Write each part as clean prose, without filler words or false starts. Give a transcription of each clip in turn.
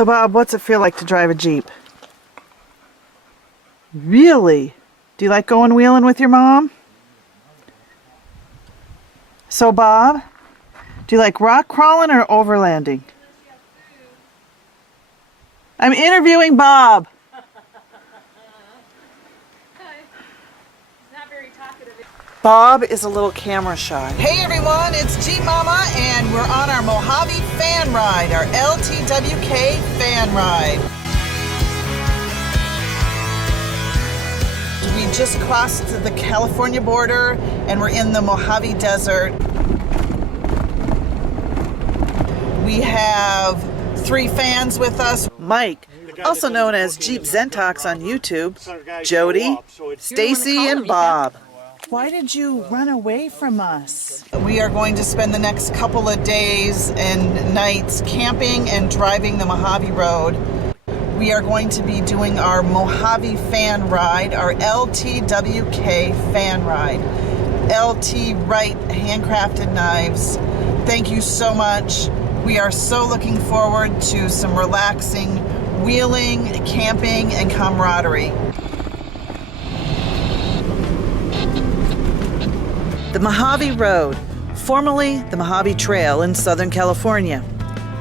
So Bob, what's it feel like to drive a Jeep? Really? Do you like going wheeling with your mom? So Bob, do you like rock crawling or overlanding? I'm interviewing Bob. Bob is a little camera shy. Hey everyone, it's Jeep Momma and we're on our Mojave fan ride, our LTWK fan ride. We just crossed the California border and we're in the Mojave Desert. We have 3 fans with us. Mike, also known as Jeep Zentox on YouTube, Jody, Stacy, and Bob. Why did you run away from us? We are going to spend the next couple of days and nights camping and driving the Mojave Road. We are going to be doing our Mojave fan ride, our LTWK fan ride. LT Wright Handcrafted Knives. Thank you so much. We are so looking forward to some relaxing wheeling, camping, and camaraderie. The Mojave Road, formerly the Mojave Trail in Southern California,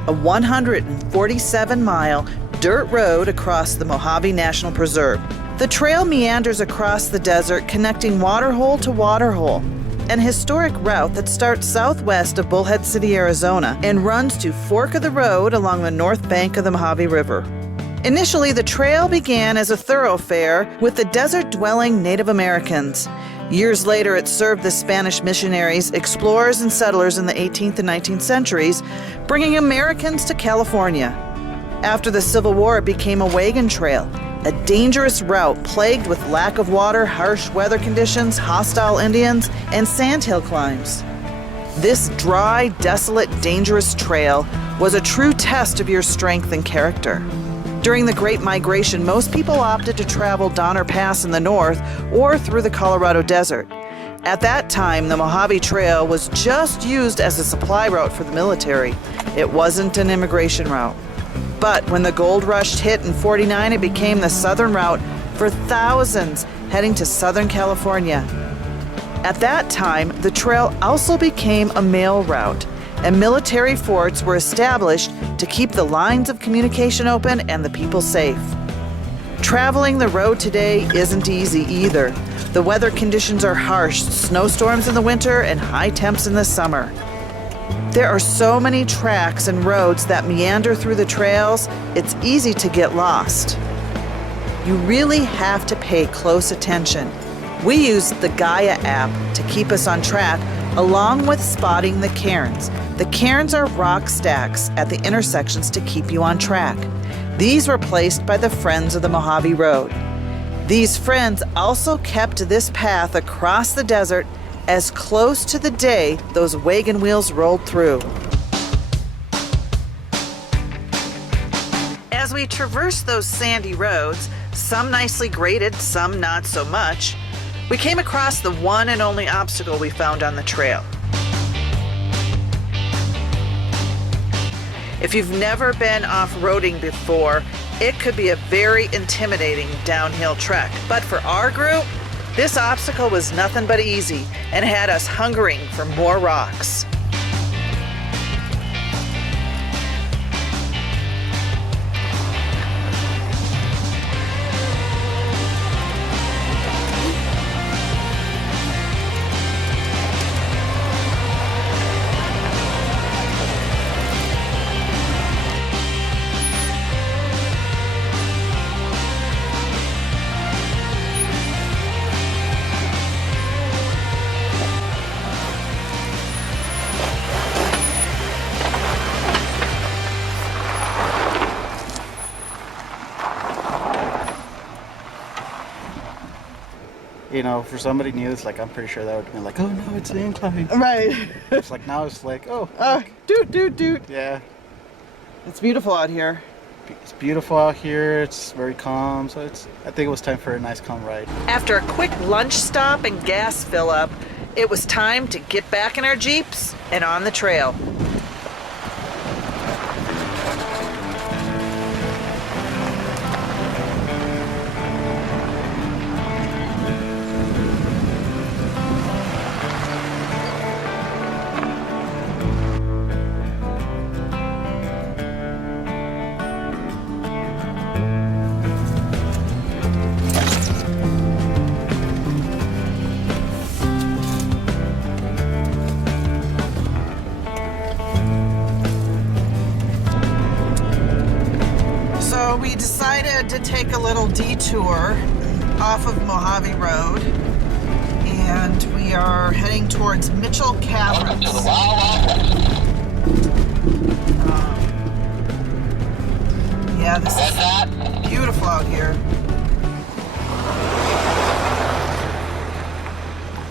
a 147-mile dirt road across the Mojave National Preserve. The trail meanders across the desert, connecting waterhole to waterhole, an historic route that starts southwest of Bullhead City, Arizona, and runs to Fork of the Road along the north bank of the Mojave River. Initially, the trail began as a thoroughfare with the desert-dwelling Native Americans. Years later, it served the Spanish missionaries, explorers, and settlers in the 18th and 19th centuries, bringing Americans to California. After the Civil War, it became a wagon trail, a dangerous route plagued with lack of water, harsh weather conditions, hostile Indians, and sandhill climbs. This dry, desolate, dangerous trail was a true test of your strength and character. During the Great Migration, most people opted to travel Donner Pass in the north or through the Colorado Desert. At that time, the Mojave Trail was just used as a supply route for the military. It wasn't an immigration route. But when the gold rush hit in '49, it became the southern route for thousands heading to Southern California. At that time, the trail also became a mail route, and military forts were established to keep the lines of communication open and the people safe. Traveling the road today isn't easy either. The weather conditions are harsh, snowstorms in the winter and high temps in the summer. There are so many tracks and roads that meander through the trails, it's easy to get lost. You really have to pay close attention. We use the Gaia app to keep us on track, along with spotting the cairns. The cairns are rock stacks at the intersections to keep you on track. These were placed by the Friends of the Mojave Road. These friends also kept this path across the desert as close to the day those wagon wheels rolled through. As we traversed those sandy roads, some nicely graded, some not so much, we came across the one and only obstacle we found on the trail. If you've never been off-roading before, it could be a very intimidating downhill trek. But for our group, this obstacle was nothing but easy and had us hungering for more rocks. You know, for somebody new, it's like, I'm pretty sure that would have been like, oh no, it's an incline. Right. It's like, now it's like, oh. Doot. Yeah. It's beautiful out here. It's beautiful out here. It's very calm. So I think it was time for a nice calm ride. After a quick lunch stop and gas fill up, it was time to get back in our Jeeps and on the trail. decided to take a little detour off of Mojave Road, and we are heading towards Mitchell Caverns. Yeah, this is beautiful out here.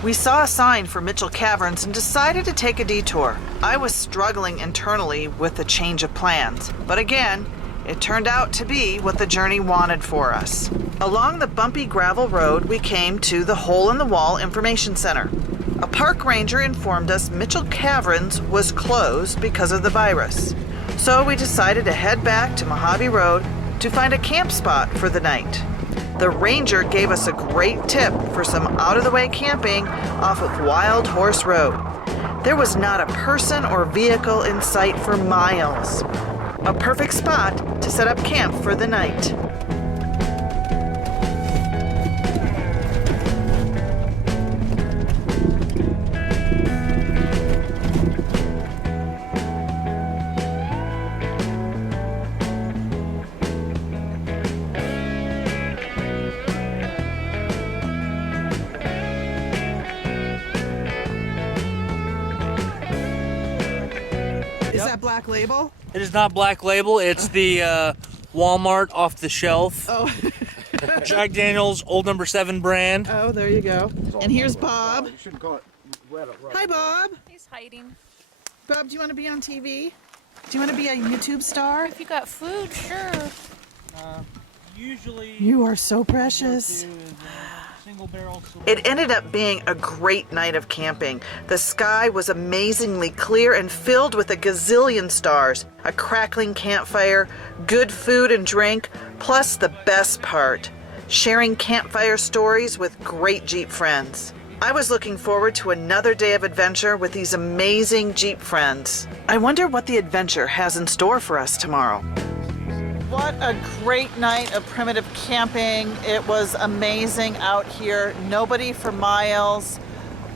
We saw a sign for Mitchell Caverns and decided to take a detour. I was struggling internally with the change of plans, but again, it turned out to be what the journey wanted for us. Along the bumpy gravel road, we came to the Hole in the Wall Information Center. A park ranger informed us Mitchell Caverns was closed because of the virus. So we decided to head back to Mojave Road to find a camp spot for the night. The ranger gave us a great tip for some out-of-the-way camping off of Wild Horse Road. There was not a person or vehicle in sight for miles. A perfect spot to set up camp for the night. Is that Black Label? It is not Black Label. It's the Walmart off the shelf. Oh. Jack Daniel's Old Number 7 brand. Oh, there you go. And here's Bob. You shouldn't call it red. Hi, Bob. He's hiding. Bob, do you want to be on TV? Do you want to be a YouTube star? If you got food, sure. Usually. You are so precious. Single barrel. It ended up being a great night of camping. The sky was amazingly clear and filled with a gazillion stars, a crackling campfire, good food and drink, plus the best part, sharing campfire stories with great Jeep friends. I was looking forward to another day of adventure with these amazing Jeep friends. I wonder what the adventure has in store for us tomorrow. What a great night of primitive camping. It was amazing out here. Nobody for miles.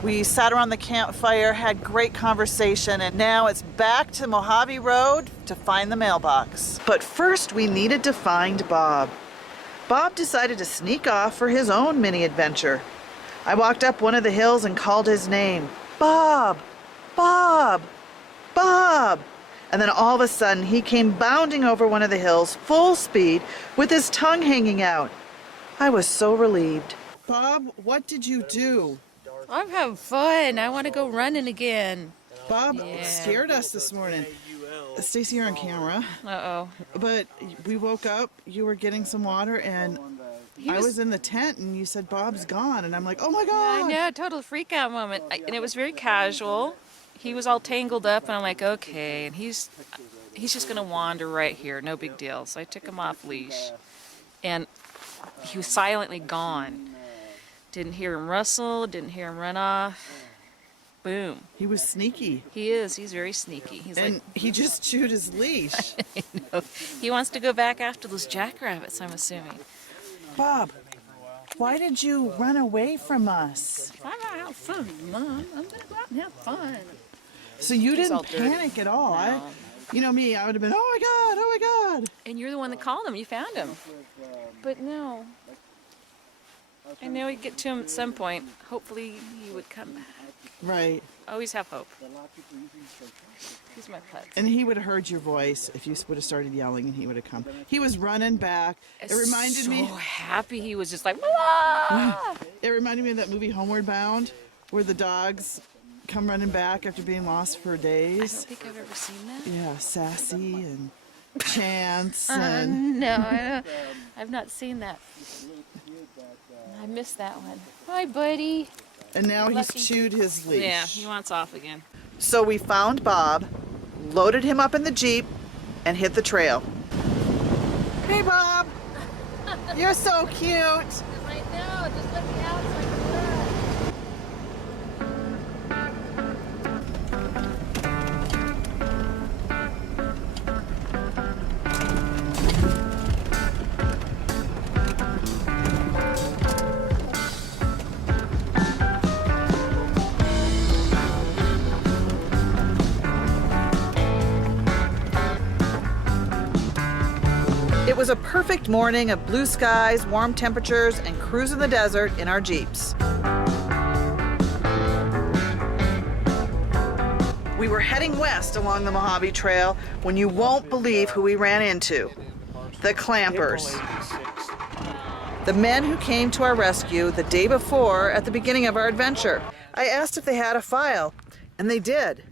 We sat around the campfire, had great conversation, and now it's back to Mojave Road to find the mailbox. But first we needed to find Bob. Bob decided to sneak off for his own mini adventure. I walked up one of the hills and called his name. Bob! Bob! Bob! And then all of a sudden, he came bounding over one of the hills, full speed, with his tongue hanging out. I was so relieved. Bob, what did you do? I'm having fun. I want to go running again. Bob scared us this morning. Stacy, you're on camera. Uh-oh. But we woke up, you were getting some water, and I was in the tent, and you said, Bob's gone. And I'm like, oh my God. I know, total freak out moment. And it was very casual. He was all tangled up, and I'm like, okay. And he's just going to wander right here. No big deal. So I took him off leash. And he was silently gone. Didn't hear him rustle. Didn't hear him run off. Boom. He was sneaky. He is. He's very sneaky. He's And he just chewed his leash. I know. He wants to go back after those jackrabbits, I'm assuming. Bob, why did you run away from us? I'm gonna have fun, Mom. I'm gonna go out and have fun. So you He's all didn't dirty. panic at all. No. You know me, I would have been, oh my God. And you're the one that called him. You found him. But no. I know we'd get to him at some point. Hopefully he would come back. Right. Always have hope. He's my pet. And he would have heard your voice if you would have started yelling and he would have come. He was running back. It reminded me. So happy he was just like, "Wah!" It reminded me of that movie Homeward Bound, where the dogs come running back after being lost for I don't days. think I've ever seen that. Yeah, Sassy and Chance and No, I've not seen that. I missed that one. Hi, buddy. and now he's Lucky. chewed his leash. Yeah, he wants off again. So we found Bob, loaded him up in the Jeep, and hit the trail. Hey, Bob. You're so cute. I know, just let me out so I can run. It was a perfect morning of blue skies, warm temperatures, and cruising the desert in our Jeeps. We were heading west along the Mojave Trail when you won't believe who we ran into. The Clampers. The men who came to our rescue the day before at the beginning of our adventure. I asked if they had a file, and they did.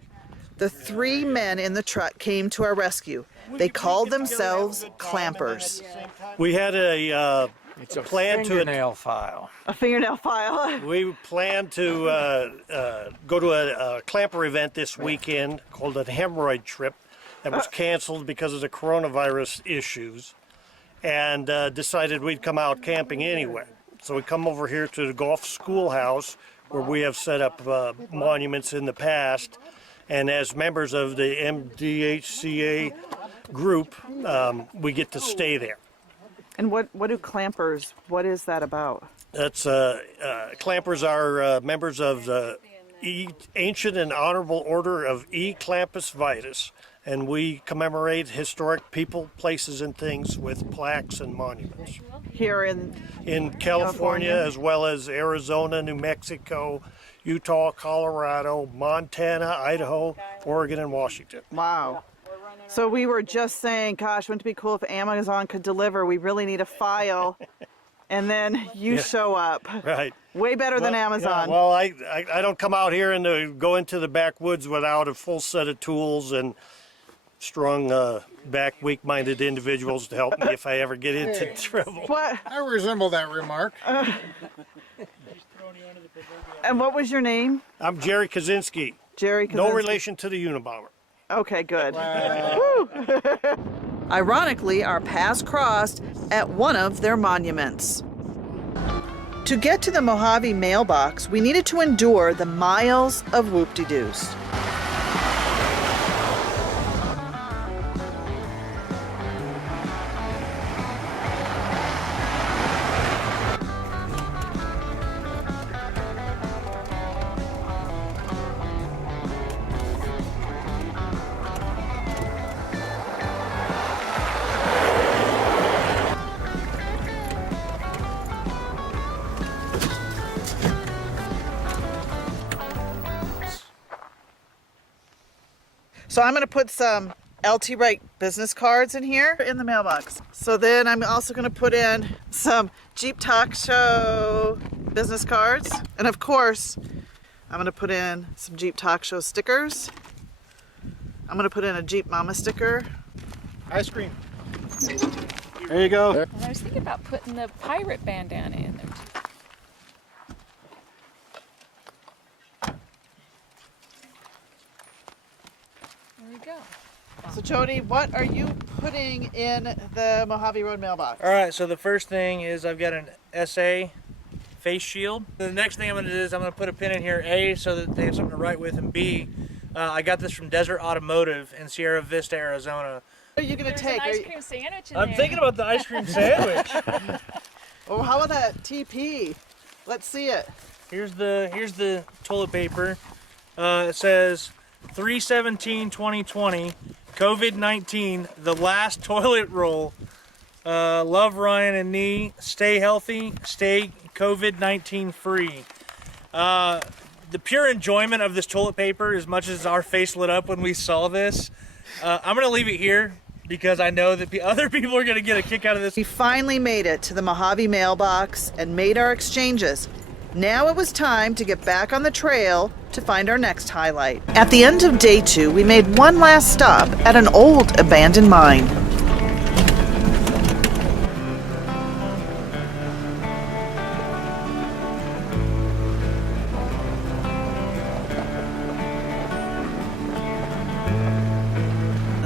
The 3 men in the truck came to our rescue. They called themselves Clampers. We had a plan fingernail file. A fingernail file. We planned to go to a clamper event this weekend called a hemorrhoid trip that was canceled because of the coronavirus issues, and decided we'd come out camping anyway. So we come over here to the golf schoolhouse where we have set up monuments in the past, and as members of the MDHCA group, we get to stay there. And what do Clampers, what is that about? That's Clampers are members of the Ancient and Honorable Order of E. Clampus Vitus, and we commemorate historic people, places, and things with plaques and monuments. Here In California, as well as Arizona, New Mexico, Utah, Colorado, Montana, Idaho, Oregon, and Washington. wow. So we were just saying, gosh, wouldn't it be cool if Amazon could deliver? We really need a file. And then you show up. Right. Way better than Amazon. Yeah, well, I don't come out here and go into the backwoods without a full set of tools and strong back, weak-minded individuals to help me if I ever get into trouble. What? I resemble that remark. And what was your name? I'm Jerry Kaczynski. Jerry No Kaczynski. relation to the Unabomber. Okay, good. Woo. Ironically, our paths crossed at one of their monuments. To get to the Mojave Mailbox, we needed to endure the miles of whoop-de-doos. So I'm going to put some LT business cards in here in the mailbox. So then I'm also going to put in some Jeep Talk Show business cards. And of course, I'm going to put in some Jeep Talk Show stickers. I'm going to put in a Jeep Momma sticker. Ice cream. There you go. And I was thinking about putting the pirate bandana in there. There we go. So Jody, what are you putting in the Mojave Road Mailbox? All right, so the first thing is I've got an SA face shield. The next thing I'm going to do is I'm going to put a pin in here, A, so that they have something to write with, and B, I got this from Desert Automotive in Sierra Vista, Arizona. What are you going to take? An ice cream sandwich in I'm there. thinking about the ice cream sandwich. Oh, how about that TP? Let's see it. Here's the toilet paper. It says 3/17/2020, COVID-19, the last toilet roll. Love Ryan and Nee. Stay healthy. Stay COVID-19 free. The pure enjoyment of this toilet paper, as much as our face lit up when we saw this, I'm gonna leave it here because I know that other people are gonna get a kick out of this. We finally made it to the Mojave Mailbox and made our exchanges. Now it was time to get back on the trail to find our next highlight. At the end of day 2, we made one last stop at an old abandoned mine.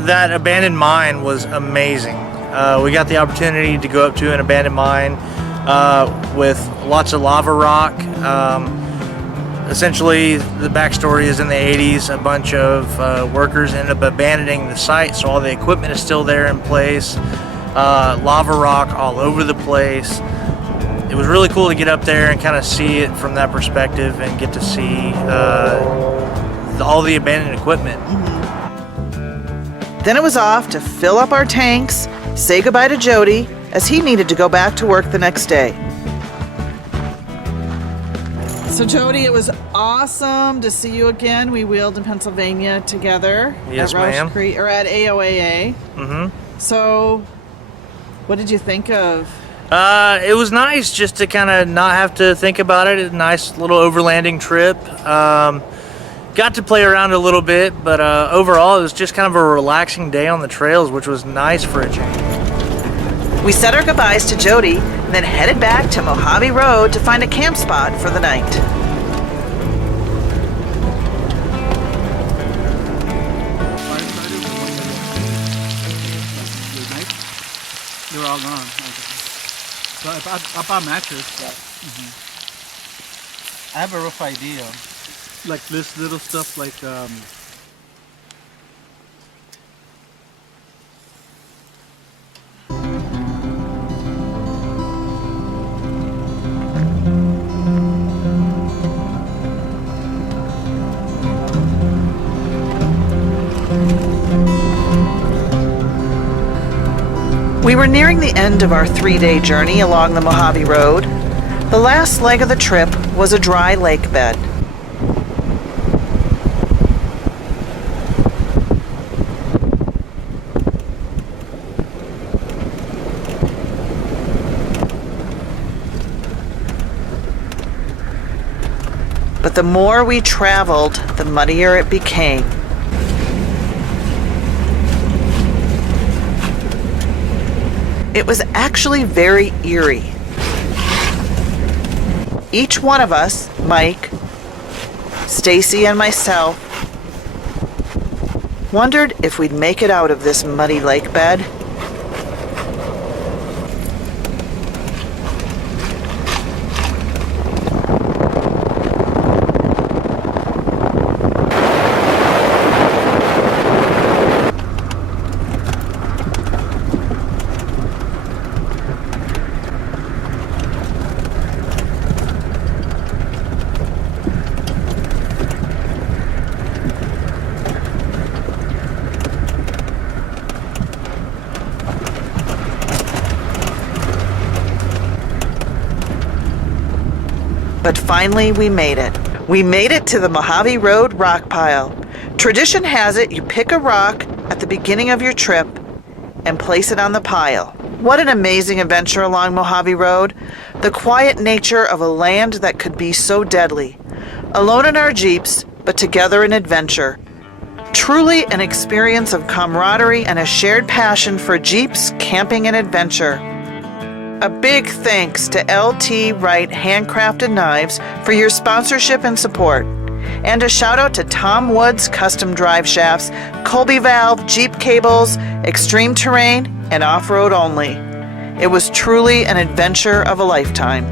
That abandoned mine was amazing. We got the opportunity to go up to an abandoned mine with lots of lava rock. Essentially, the backstory is in the 80s, a bunch of workers ended up abandoning the site, so all the equipment is still there in place. Lava rock all over the place. It was really cool to get up there and kind of see it from that perspective and get to see all the abandoned equipment. Then it was off to fill up our tanks say goodbye to Jody, as he needed to go back to work the next day. So Jody, it was awesome to see you again. We wheeled in Pennsylvania together. Yes, at Roush ma'am. Creek, or at AOAA. Mm-hmm. So, what did you think of? It was nice just to kind of not have to think about it. A nice little overlanding trip. Got to play around a little bit, but overall it was just kind of a relaxing day on the trails, which was nice for a change. We said our goodbyes to Jody and then headed back to Mojave Road to find a camp spot for the night. They were all gone. So I bought mattress. I have a rough idea. Like this little stuff like We were nearing the end of our 3-day journey along the Mojave Road. The last leg of the trip was a dry lake bed. But the more we traveled, the muddier it became. It was actually very eerie. Each one of us, Mike, Stacy, and myself, wondered if we'd make it out of this muddy lake bed. But finally, we made it. We made it to the Mojave Road rock pile. Tradition has it you pick a rock at the beginning of your trip and place it on the pile. What an amazing adventure along Mojave Road. The quiet nature of a land that could be so deadly. Alone in our Jeeps, but together in adventure. Truly an experience of camaraderie and a shared passion for Jeeps, camping, and adventure. A big thanks to Wright Handcrafted Knives for your sponsorship and support. And a shout out to Tom Wood's Custom Drive Shafts, Colby Valve, Jeep Cables, Extreme Terrain, and Off-Road Only. It was truly an adventure of a lifetime.